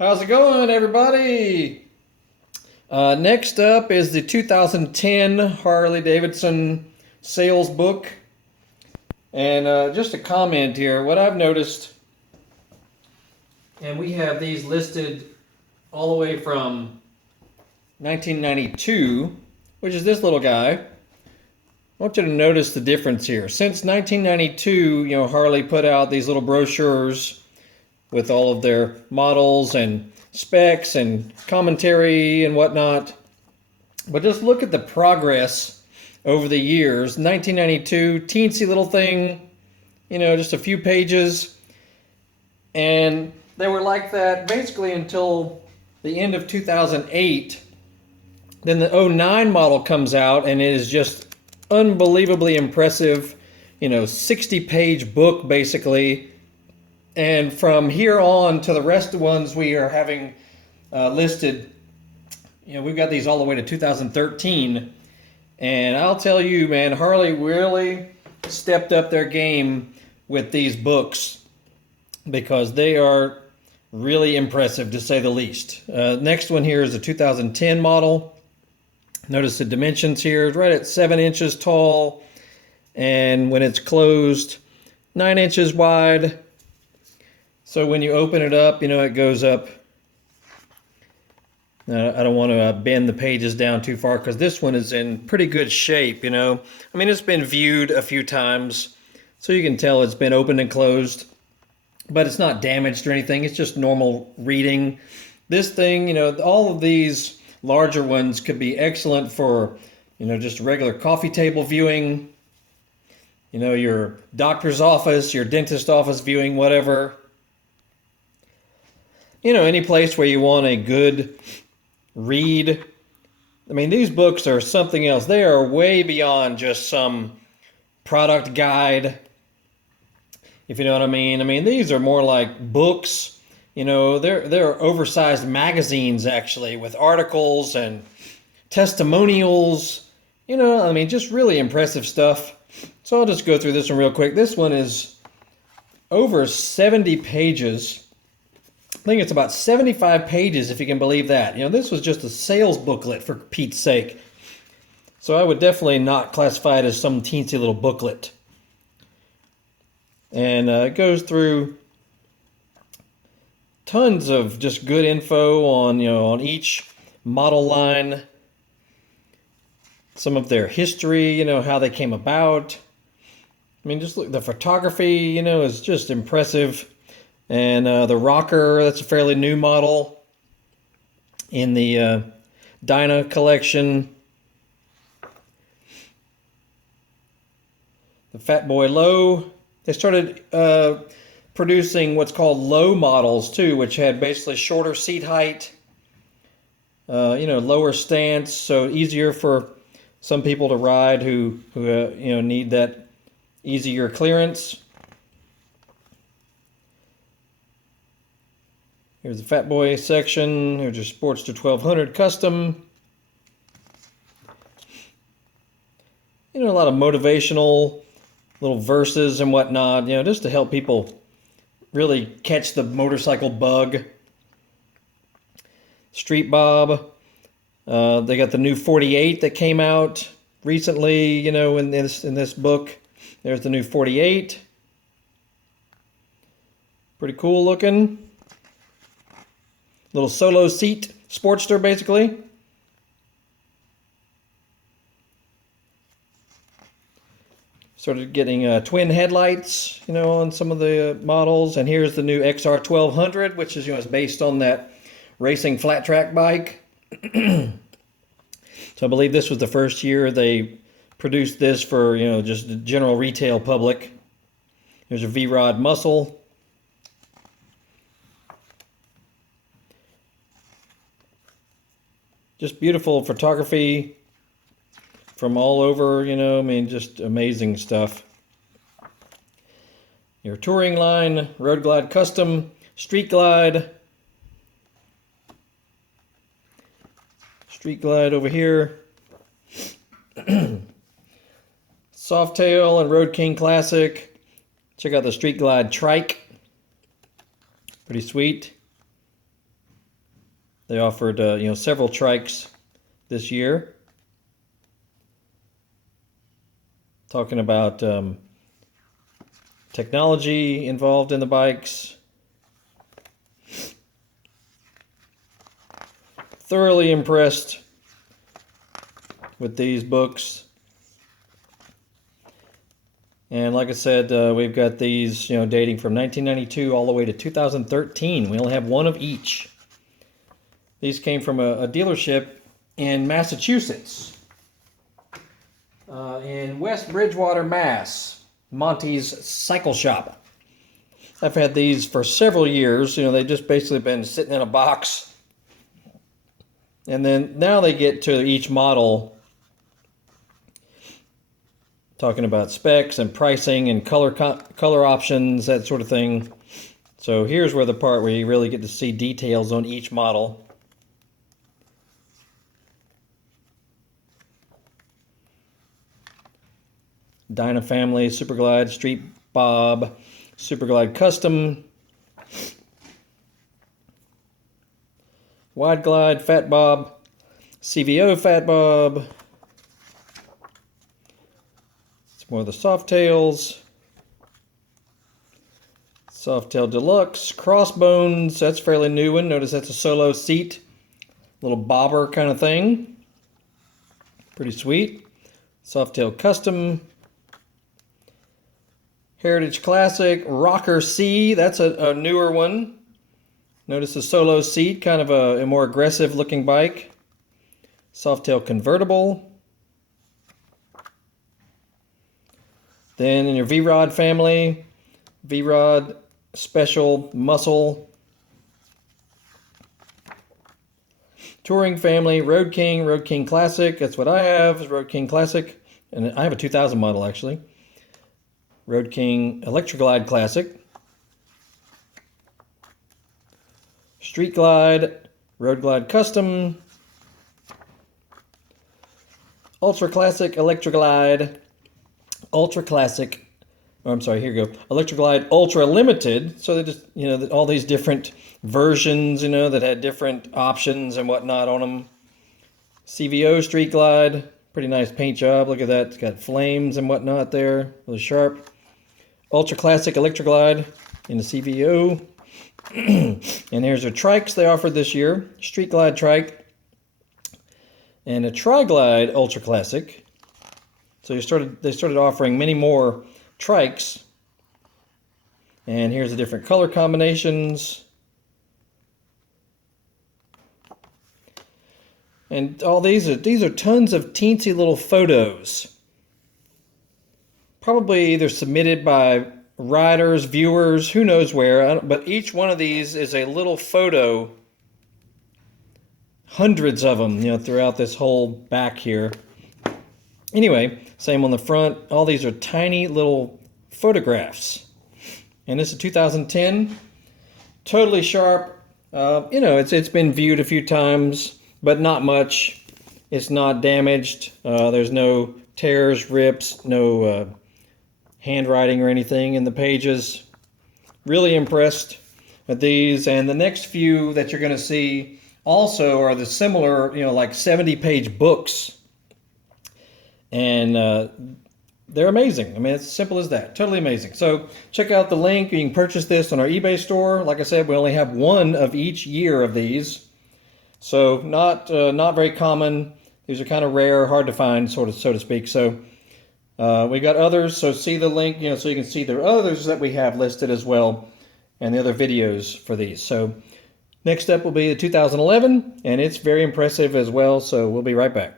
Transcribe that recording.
How's it going, everybody? Next up is the 2010 Harley Davidson sales book. And just a comment here, what I've noticed, and we have these listed all the way from 1992, which is this little guy. I want you to notice the difference here. Since 1992, Harley put out these little brochures with all of their models and specs and commentary and whatnot. But just look at the progress over the years. 1992, teensy little thing, just a few pages. And they were like that basically until the end of 2008. Then the '09 model comes out and it is just unbelievably impressive, 60-page book basically. And from here on to the rest of the ones we are having listed, we've got these all the way to 2013. And I'll tell you, man, Harley really stepped up their game with these books because they are really impressive, to say the least. Next one here is the 2010 model. Notice the dimensions here, it's right at 7 inches tall. And when it's closed, 9 inches wide. So when you open it up, it goes up. I don't want to bend the pages down too far because this one is in pretty good shape, it's been viewed a few times, so you can tell it's been opened and closed, but it's not damaged or anything. It's just normal reading. This thing, all of these larger ones could be excellent for, just regular coffee table viewing, your doctor's office, your dentist office viewing, whatever. Any place where you want a good read. These books are something else. They are way beyond just some product guide, if you know what I mean. These are more like books. They're oversized magazines, actually, with articles and testimonials. Just really impressive stuff. So I'll just go through this one real quick. This one is over 70 pages. I think it's about 75 pages, if you can believe that. This was just a sales booklet, for Pete's sake. So I would definitely not classify it as some teensy little booklet. And it goes through tons of just good info on each model line. Some of their history, how they came about. Just look, the photography, is just impressive. And the rocker, that's a fairly new model in the Dyna collection. The Fat Boy Low. They started producing what's called low models too, which had basically shorter seat height, lower stance, so easier for some people to ride who need that easier clearance. Here's the Fat Boy section. Here's your Sportster 1200 Custom. A lot of motivational little verses and whatnot, just to help people really catch the motorcycle bug. Street Bob. They got the new 48 that came out recently, in this book. There's the new 48. Pretty cool looking. Little solo seat Sportster, basically. Started getting twin headlights, on some of the models. And here's the new XR 1200, which is, is based on that racing flat track bike. So I believe this was the first year they produced this for, just the general retail public. There's a V-Rod muscle. Just beautiful photography from all over, just amazing stuff. Your touring line, Road Glide Custom, Street Glide. Street Glide over here. Softail and Road King Classic. Check out the Street Glide Trike. Pretty sweet. They offered several trikes this year. Talking about technology involved in the bikes. Thoroughly impressed with these books. And like I said, we've got these, dating from 1992 all the way to 2013. We only have one of each. These came from a dealership in Massachusetts, in West Bridgewater, Mass. Monty's Cycle Shop. I've had these for several years. They've just basically been sitting in a box. And then now they get to each model, talking about specs and pricing and color options, that sort of thing. So here's where the part where you really get to see details on each model. Dyna Family, Superglide, Street Bob, Superglide Custom, Wide Glide, Fat Bob, CVO Fat Bob. More of the Softails. Softail Deluxe. Crossbones. That's a fairly new one. Notice that's a solo seat. Little bobber kind of thing. Pretty sweet. Softail Custom. Heritage Classic. Rocker C. That's a newer one. Notice the solo seat. Kind of a more aggressive looking bike. Softail Convertible. Then in your V-Rod family, V-Rod Special Muscle. Touring family, Road King Classic. That's what I have, is Road King Classic. And I have a 2000 model, actually. Road King Electroglide Classic. Street Glide, Road Glide Custom. Ultra Classic Electroglide. Ultra Classic, here you go. Electroglide Ultra Limited. So they just, all these different versions, that had different options and whatnot on them. CVO Street Glide, pretty nice paint job. Look at that, it's got flames and whatnot there, really sharp. Ultra Classic Electroglide in the CVO. And here's their trikes they offered this year. Street Glide trike and a Tri-Glide Ultra Classic. So they started offering many more trikes. And here's the different color combinations. And all these are tons of teensy little photos. Probably either submitted by riders, viewers, who knows where. But each one of these is a little photo. Hundreds of them, throughout this whole back here. Anyway, same on the front. All these are tiny little photographs. And this is 2010. Totally sharp. It's been viewed a few times, but not much. It's not damaged. There's no tears, rips, no handwriting or anything in the pages. Really impressed with these. And the next few that you're going to see also are the similar, like 70-page books. And they're amazing. I mean, it's as simple as that. Totally amazing. So check out the link. You can purchase this on our eBay store. Like I said, we only have one of each year of these. So not very common. These are kind of rare, hard to find, so to speak. So we got others. So see the link, so you can see the others that we have listed as well, and the other videos for these. So next up will be the 2011, and it's very impressive as well. So we'll be right back.